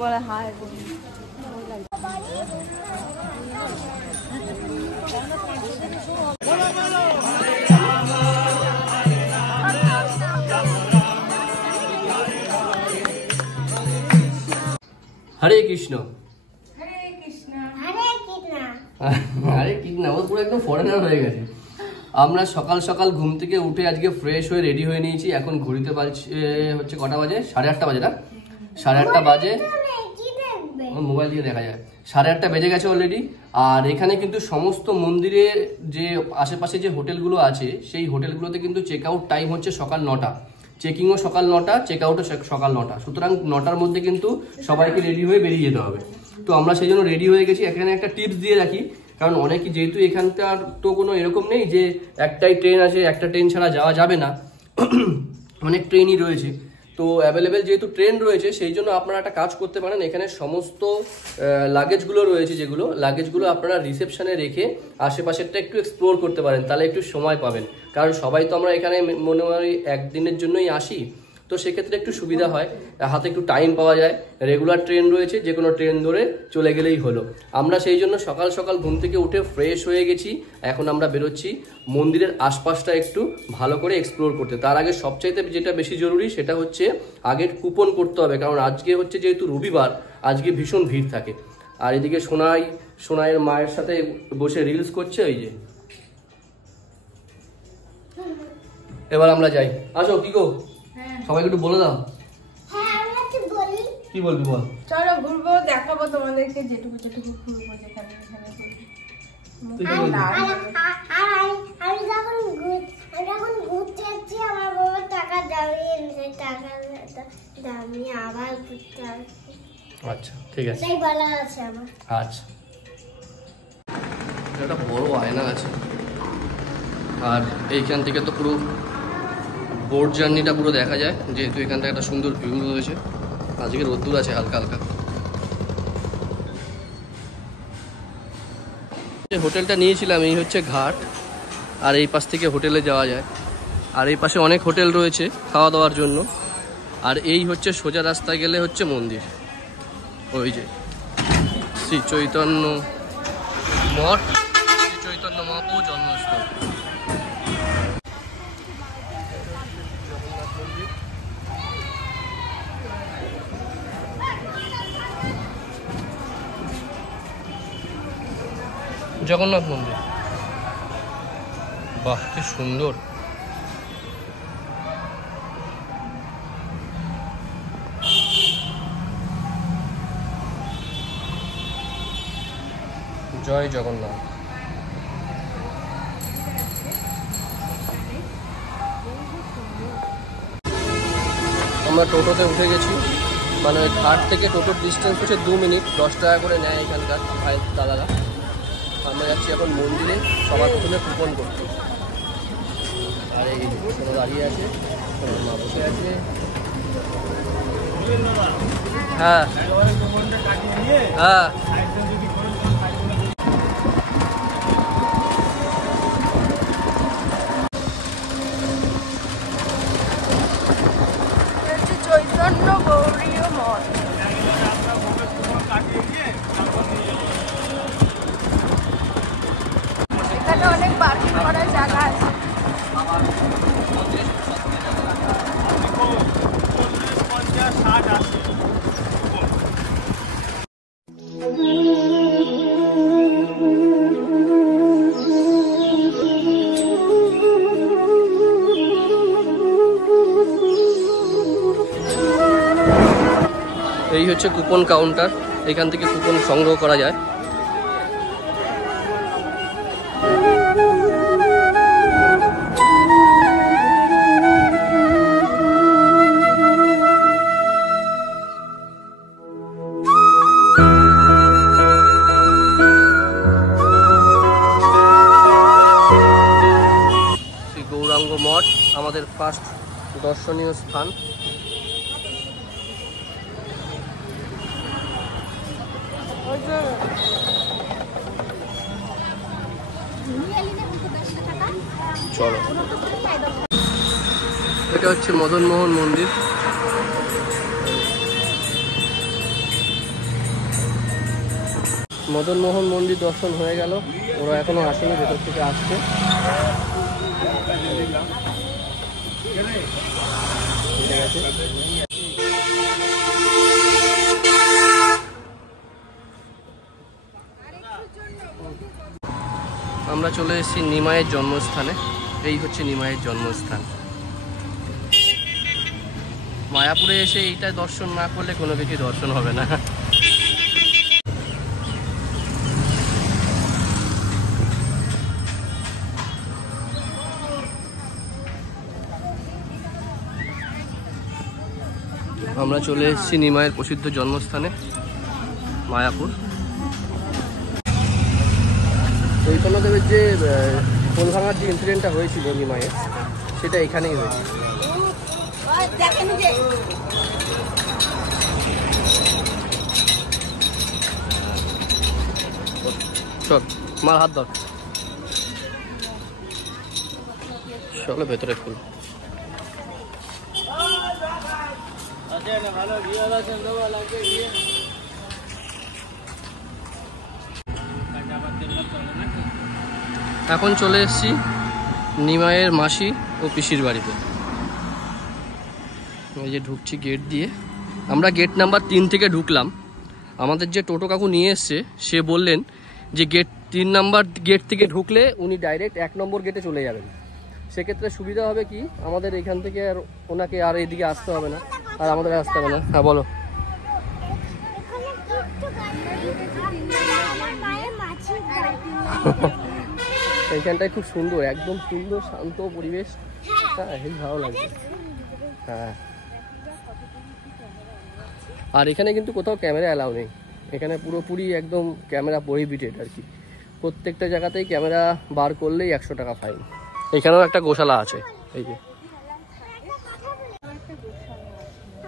বলে হাই হরে কৃষ্ণ হরে কৃষ্ণ হরে কৃষ্ণ আরে কৃষ্ণ ও পুরো একদম ফরেনার হয়ে গেছে। আমরা সকাল সকাল ঘুম থেকে উঠে আজকে ফ্রেশ হয়ে রেডি হয়ে নিয়েছি। এখন ঘড়িতে বাজছে হচ্ছে কটা বাজে, 8:30 বাজে না, 8:30 বাজে, মোবাইল দিয়ে দেখা যায় 8:30 বেজে গেছে অলরেডি। আর এখানে কিন্তু সমস্ত মন্দিরের যে আশেপাশে যে হোটেলগুলো আছে সেই হোটেলগুলোতে কিন্তু চেক আউট টাইম হচ্ছে সকাল 9টা, চেকিংও সকাল 9টা, চেক আউটও সকাল 9টা। সুতরাং 9টার মধ্যে কিন্তু সবাইকে রেডি হয়ে বেরিয়ে যেতে হবে। তো আমরা সেই জন্য রেডি হয়ে গেছি। এখানে একটা টিপস দিয়ে রাখি, কারণ অনেকে যেহেতু এখানকার তো কোনো এরকম নেই যে একটাই ট্রেন আছে, একটা ট্রেন ছাড়া যাওয়া যাবে না, অনেক ট্রেনই রয়েছে। তো অ্যাভেলেবেল যেহেতু ট্রেন রয়েছে সেই জন্য আপনারা একটা কাজ করতে পারেন, এখানে সমস্ত লাগেজগুলো রয়েছে, যেগুলো লাগেজগুলো আপনারা রিসেপশনে রেখে আশেপাশেরটা একটু এক্সপ্লোর করতে পারেন, তাহলে একটু সময় পাবেন। কারণ সবাই তো আমরা এখানে মনে হয় একদিনের জন্যই আসি, তো সেক্ষেত্রে একটু সুবিধা হয়, হাতে একটু টাইম পাওয়া যায়। রেগুলার ট্রেন রয়েছে, যে কোনো ট্রেন ধরে চলে গেলেই হলো। আমরা সেই জন্য সকাল সকাল ঘুম থেকে উঠে ফ্রেশ হয়ে গেছি। এখন আমরা বেরোচ্ছি মন্দিরের আশপাশটা একটু ভালো করে এক্সপ্লোর করতে। তার আগে সবচাইতে যেটা বেশি জরুরি সেটা হচ্ছে আগের কুপন করতে হবে, কারণ আজকে হচ্ছে যেহেতু রবিবার, আজকে ভীষণ ভিড় থাকে। আর এদিকে সোনাইয়ের মায়ের সাথে বসে রিলস করছে, ওই যে। এবার আমরা যাই, আসো। কি গো, সবাইকে একটু বলে দাও। হ্যাঁ আমি একটু বলি। কি বলবি বল। চলো ঘুরবো, দেখাবো তোমাদেরকে যেটুকু যেটুকু ঘুরবো, যেখানে যেখানে আমি যখন ঘুরতে যাচ্ছি আমার বাবা টাকা দাঁড়িয়ে টাকা দাঁড়িয়ে আবার ঘুরতে আসছি। আচ্ছা ঠিক আছে, তাই বলা আছে আমার। আচ্ছা। একটা বড় আয়না আছে, আর এইখান থেকে তো পুরো বোট জার্নিটা পুরো দেখা যায়, যেহেতু এখান থেকে একটা সুন্দর ভিউ রয়েছে। আজকে রোদ্দুর আছে হালকা হালকা। যে হোটেলটা নিয়েছিলাম এই হচ্ছে ঘাট, আর এই পাশ থেকে হোটেলে যাওয়া যায়। আর এই পাশে অনেক হোটেল রয়েছে খাওয়া দাওয়ার জন্য। আর এই হচ্ছে সোজা রাস্তায় গেলে হচ্ছে মন্দির, ওই যে শ্রী চৈতন্য মঠ, শ্রী চৈতন্য মহাপ্রভু জন্মস্থল। জগন্নাথ মন্দির, বাহ কি সুন্দর। জয় জগন্নাথ। আমরা টোটোতে উঠে গেছি, মানে ঘাট থেকে টোটোর ডিস্টেন্স হচ্ছে 2 মিনিট, 10 টাকা করে নেয় এখানকার ভাই দাদারা। আমরা যাচ্ছি এখন মন্দিরে সবার প্রথমে কুপন করতে। আর এই কোনো দাঁড়িয়ে আছে, মা বসে আছে। হ্যাঁ হ্যাঁ, চৈতন্য গৌরীয় মঠ। এখানে অনেক পার্কিং করার জায়গা আছে। এই হচ্ছে কুপন কাউন্টার, এখান থেকে কুপন সংগ্রহ করা যায়। শ্রী গৌরাঙ্গ মঠ আমাদের ফার্স্ট দর্শনীয় স্থান। চলো, এটা হচ্ছে মদনমোহন মন্দির। মদনমোহন মন্দির দর্শন হয়ে গেল, ওরা এখনো আসেনি, ভেতর থেকে আসছে। আমরা চলে এসেছি নিমাইয়ের জন্মস্থানে। এই হচ্ছে নিমাইয়ের জন্মস্থান। মায়াপুরে এসে এইটা দর্শন না করলে কোনো কিছু দর্শন হবে না। আমরা চলে এসেছি নিমাইয়ের প্রসিদ্ধ জন্মস্থানে মায়াপুর। চৈতন্যদেবের যে পোল ভাঙার যে ইনসিডেন্টটা হয়েছিল নিমাইয়ে, সেটা এখানেই হয়েছে। চল মার হাত ধর, চলো ভেতরে ফুল। এখন চলে এসেছি নিমাইয়ের মাসি ও পিসির বাড়িতে। এই যে ঢুকছি গেট দিয়ে। আমরা গেট নাম্বার 3 থেকে ঢুকলাম। আমাদের যে টোটো কাকু নিয়ে এসছে সে বললেন যে গেট 3 নাম্বার গেট থেকে ঢুকলে উনি ডাইরেক্ট 1 নম্বর গেটে চলে যাবেন। সেক্ষেত্রে সুবিধা হবে কি, আমাদের এখান থেকে আর ওনাকে আর এইদিকে আসতে হবে না, আর আমাদের আসতে হবে না। হ্যাঁ বলো। এইখানটায় খুব সুন্দর, একদম সুন্দর শান্ত পরিবেশ। হ্যাঁ হেবি ভালো লাগছে। হ্যাঁ, আর এখানে কিন্তু কোথাও ক্যামেরা অ্যালাউ নেই। এখানে পুরোপুরি একদম ক্যামেরা প্রহিবিটেড আর কি। প্রত্যেকটা জায়গাতেই ক্যামেরা বার করলেই 100 টাকা ফাইন। এখানেও একটা গোশালা আছে। এই যে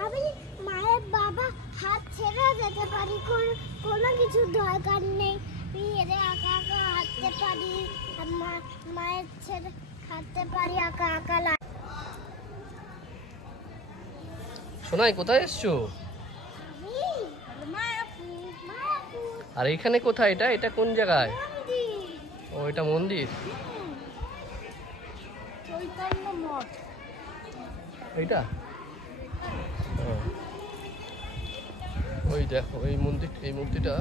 আমি মায়ের বাবা হাত ছেড়ে যেতে পারি, কোনো কিছু দরকার নেই। একা একা হাঁটতে পারি, মায়ের ছেড়ে হাঁটতে পারি, একা একা। সোনাই কোথায় এসছো? আর এখানে কোথায়? এটা কোন জায়গায়? ও এটা মন্দির। চৈতন্য মঠ এইটা। ওই দেখো এই মন্দির, এই মূর্তিটা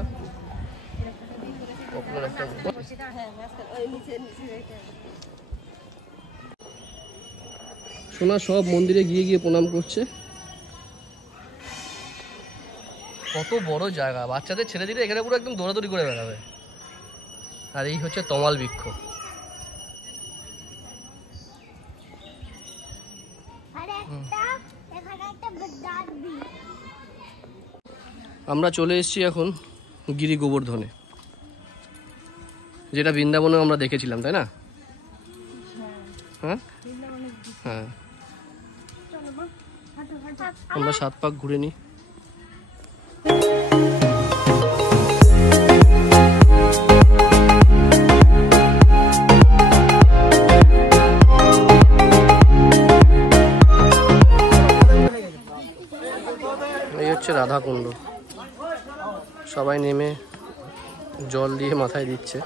পপুলার একটা মন্দির। সোনা সব মন্দিরে গিয়ে গিয়ে প্রণাম করছে। কত বড় জায়গা, বাচ্চাদের ছেড়ে দিলে এখানে পুরো একদম দৌড়াদৌড়ি করে বেড়াবে। আর এই হচ্ছে তমাল বৃক্ষ। আমরা চলে এসেছি এখন গিরি গোবর্ধনে, যেটা বৃন্দাবনে আমরা দেখেছিলাম, তাই না? হ্যাঁ হ্যাঁ, আমরা 7 পাক ঘুরে নিই। এই হচ্ছে রাধাকুণ্ড। সবাই নেমে জল দিয়ে মাথায় দিচ্ছে।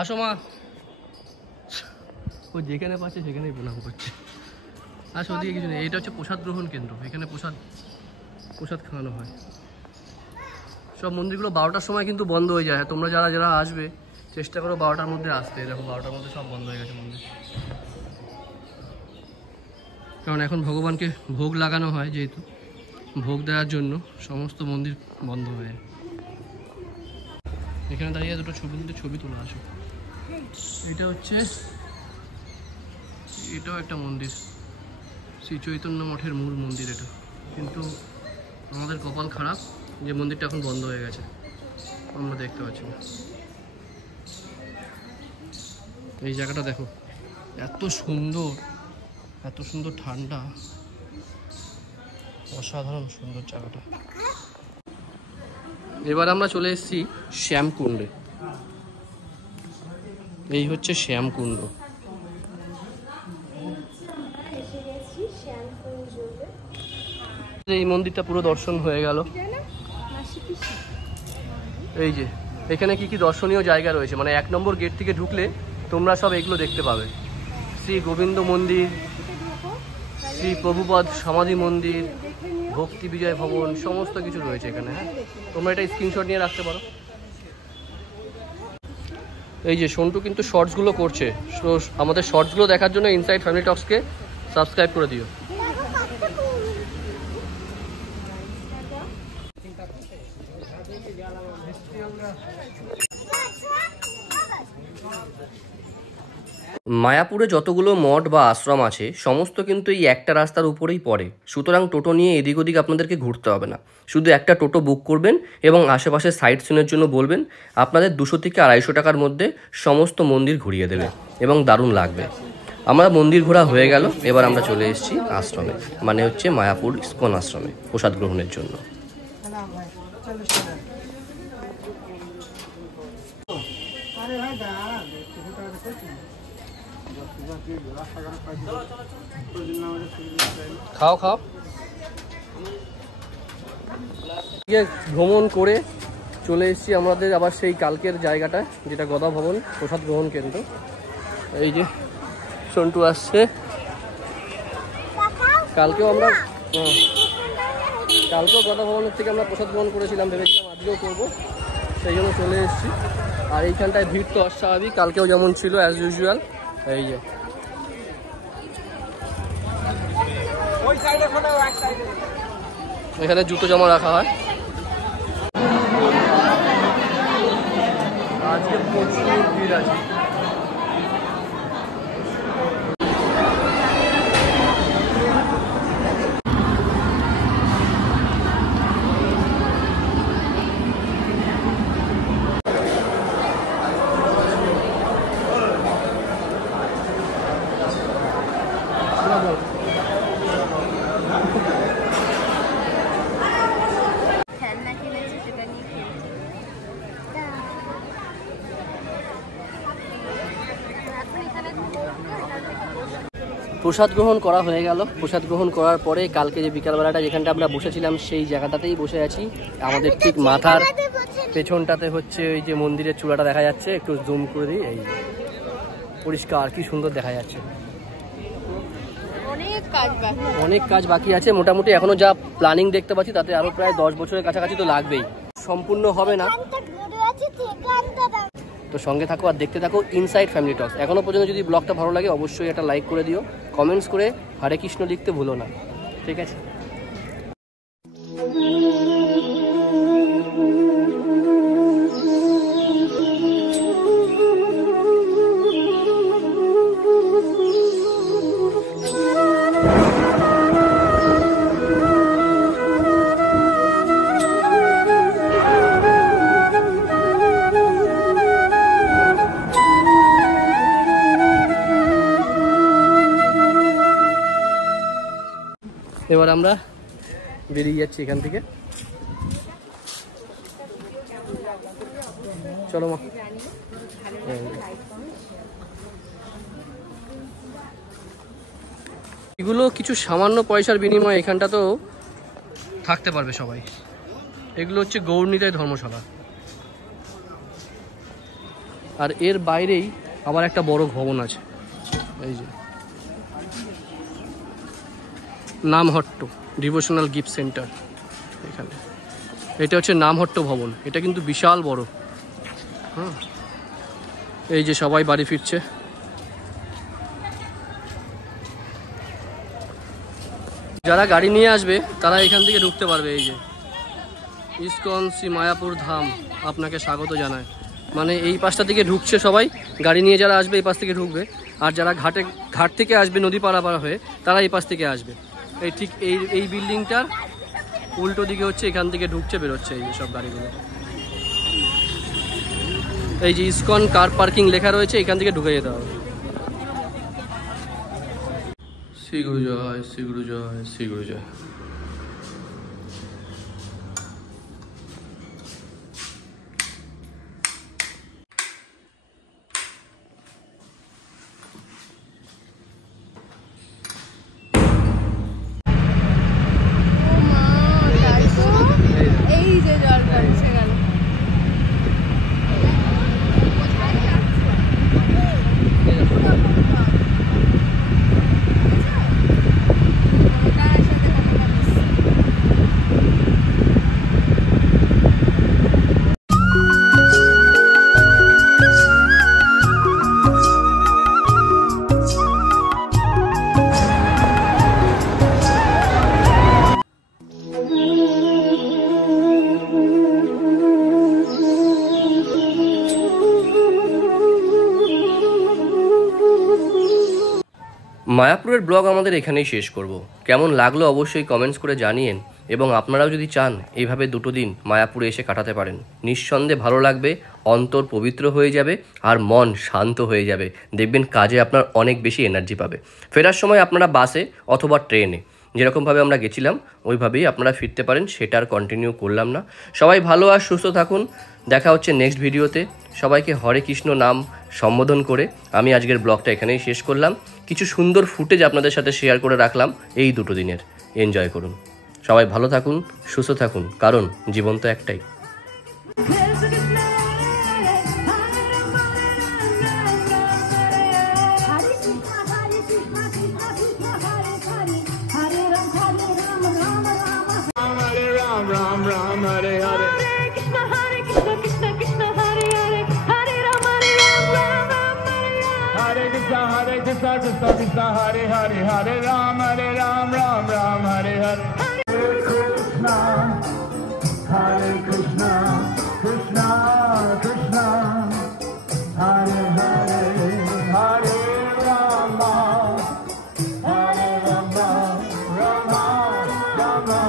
আসো মা। ও যেখানে পাচ্ছে সেখানেই প্রণাম করছে। আসো, ওদিকে কিছু নেই। এটা হচ্ছে প্রসাদ গ্রহণ কেন্দ্র। এখানে প্রসাদ খাওয়ানো হয়। সব মন্দিরগুলো 12টার সময় কিন্তু বন্ধ হয়ে যায়। তোমরা যারা যারা আসবে চেষ্টা করো 12টার মধ্যে আসতে। দেখো 12টার মধ্যে সব বন্ধ হয়ে গেছে মন্দির। কারণ এখন ভগবানকে ভোগ লাগানো হয়, যেহেতু ভোগ দেওয়ার জন্য সমস্ত মন্দির বন্ধ হয়ে যায়। এখানে দাঁড়িয়ে দুটো ছবি তোলা আসো। এটাও একটা মন্দির, শ্রী চৈতন্য মঠের মূল মন্দির এটা। কিন্তু আমাদের কপাল খারাপ যে মন্দিরটা এখন বন্ধ হয়ে গেছে, আমরা দেখতে পাচ্ছি না। এই জায়গাটা দেখো, এত সুন্দর ঠান্ডা, অসাধারণ সুন্দর জায়গাটা। এবার আমরা চলে এসেছি শ্যামকুণ্ডে। এই হচ্ছে শ্যামকুণ্ড। এই মন্দিরটা পুরো দর্শন হয়ে গেল। এই যে এখানে কি কি দর্শনীয় জায়গা রয়েছে, মানে 1 নম্বর গেট থেকে ঢুকলে তোমরা সব এগুলো দেখতে পাবে। শ্রী গোবিন্দ মন্দির, শ্রী প্রভুপদ সমাধি মন্দির, ভক্তি বিজয় ভবন, সমস্ত কিছু রয়েছে এখানে। হ্যাঁ, তোমরা এটা স্ক্রিনশট নিয়ে রাখতে পারো। এই যে সন্টু কিন্তু শর্টসগুলো করছে, আমাদের শর্টসগুলো দেখার জন্য ইনসাইড ফ্যামিলি টক্সকে সাবস্ক্রাইব করে দিও। মায়াপুরে যতগুলো মঠ বা আশ্রম আছে সমস্ত কিন্তু এই একটা রাস্তার উপরেই পড়ে, সুতরাং টোটো নিয়ে এদিক ওদিক আপনাদেরকে ঘুরতে হবে না। শুধু একটা টোটো বুক করবেন এবং আশেপাশে সাইট সিনের জন্য বলবেন, আপনাদের 200 থেকে 250 টাকার মধ্যে সমস্ত মন্দির ঘুরিয়ে দেবে এবং দারুণ লাগবে। আমরা মন্দির ঘোরা হয়ে গেল, এবার আমরা চলে এসেছি আশ্রমে, মানে হচ্ছে মায়াপুর ইস্কন আশ্রমে প্রসাদ গ্রহণের জন্য। খাও খাও। ভ্রমণ করে চলে এসেছি আমাদের আবার সেই কালকের জায়গাটা, যেটা গদা ভবন প্রসাদ গ্রহণ কেন্দ্র। এই যে সন্টু আসছে। কালকেও গদা ভবনের থেকে আমরা প্রসাদ গ্রহণ করেছিলাম, ভেবেছিলাম আজকেও করবো, সেই জন্য চলে এসেছি। আর এইখানটায় ভিড় তো অস্বাভাবিক, কালকেও যেমন ছিল অ্যাজ ইউজুয়াল। এই যে এখানে জুতো জামা রাখা হয়। আজকে প্রচুর ভিড় আছে। প্রসাদ গ্রহণ করা হয়ে গেল। প্রসাদ গ্রহণ করার পরে কালকে যে বিকালবেলাটা যেখানটা আমরা বসেছিলাম সেই জায়গাটাতেই বসে আছি। আমাদের ঠিক মাথার পেছনটাতে হচ্ছে ওই যে মন্দিরের চূড়াটা দেখা যাচ্ছে, একটু জুম করে দিই। এই পরিষ্কার কি সুন্দর দেখা যাচ্ছে। অনেক কাজ বাকি আছে, মোটামুটি এখনো যা প্ল্যানিং দেখতে পাচ্ছি তাতে আরো প্রায় 10 বছরের কাছাকাছি তো লাগবেই, সম্পূর্ণ হবে না। তো সঙ্গে থাকো আর দেখতে থাকো ইনসাইড ফ্যামিলি টক্স। এখনো পর্যন্ত যদি ব্লগটা ভালো লাগে অবশ্যই একটা লাইক করে দিও, কমেন্টস করে হরে কৃষ্ণ লিখতে ভুলো না, ঠিক আছে? এবার আমরা বেরিয়ে যাচ্ছি এখান থেকে। চলো মা। এগুলো কিছু সামান্য পয়সার বিনিময়ে এখানটা তো থাকতে পারবে সবাই। এগুলো হচ্ছে গৌরনীতায় ধর্মশালা। আর এর বাইরেই আবার একটা বড় ভবন আছে, এই যে নামহট্ট ডিভোশনাল গিফট সেন্টার। এখানে এটা হচ্ছে নামহট্ট ভবন, এটা কিন্তু বিশাল বড়। হ্যাঁ, এই যে সবাই বাড়ি ফিরছে। যারা গাড়ি নিয়ে আসবে তারা এখান থেকে ঢুকতে পারবে। এই যে ইস্কন শ্রী মায়াপুর ধাম আপনাকে স্বাগত জানায়, মানে এই পাশটা থেকে ঢুকছে সবাই, গাড়ি নিয়ে যারা আসবে এই পাশ থেকে ঢুকবে। আর যারা ঘাট থেকে আসবে নদী পারাপার হয়ে তারা এই পাশ থেকে আসবে। এই ঠিক এই বিল্ডিংটার উল্টো দিকে হচ্ছে এখান থেকে ঢুকছে বেরোচ্ছে এই সব গাড়িগুলো। এই যে ইস্কন কার পার্কিং লেখা রয়েছে, এখান থেকে ঢুকে যেতে হবে। শ্রী গুরু জয়, শ্রী গুরু জয়, শ্রী গুরু জয়। মায়াপুরের ব্লগ আমাদের এখানেই শেষ করব। কেমন লাগলো অবশ্যই কমেন্টস করে জানিয়েন, এবং আপনারাও যদি চান এইভাবে 2 দিন মায়াপুরে এসে কাটাতে পারেন, নিঃসন্দেহে ভালো লাগবে, অন্তর পবিত্র হয়ে যাবে আর মন শান্ত হয়ে যাবে। দেখবেন কাজে আপনার অনেক বেশি এনার্জি পাবে। ফেরার সময় আপনারা বাসে অথবা ট্রেনে যেরকমভাবে আমরা গেছিলাম ওইভাবেই আপনারা ফিরতে পারেন, সেটা আর কন্টিনিউ করলাম না। সবাই ভালো আর সুস্থ থাকুন, দেখা হচ্ছে নেক্সট ভিডিওতে। সবাইকে হরে কৃষ্ণ নাম সম্বোধন করে আমি আজকের ব্লগটা এখানেই শেষ করলাম। কিছু সুন্দর ফুটেজ আপনাদের সাথে শেয়ার করে রাখলাম এই 2 দিনের। এনজয় করুন, সবাই ভালো থাকুন, সুস্থ থাকুন, কারণ জীবন তো একটাই। Ram Ram Hare Hare Krishna Krishna Krishna Hare Hare Hare Ram Ram Ram Hare Krishna Krishna Krishna Hare Hare Hare Ram Ram Hare Hare Krishna Krishna Krishna Hare Hare Hare Rama Rama Rama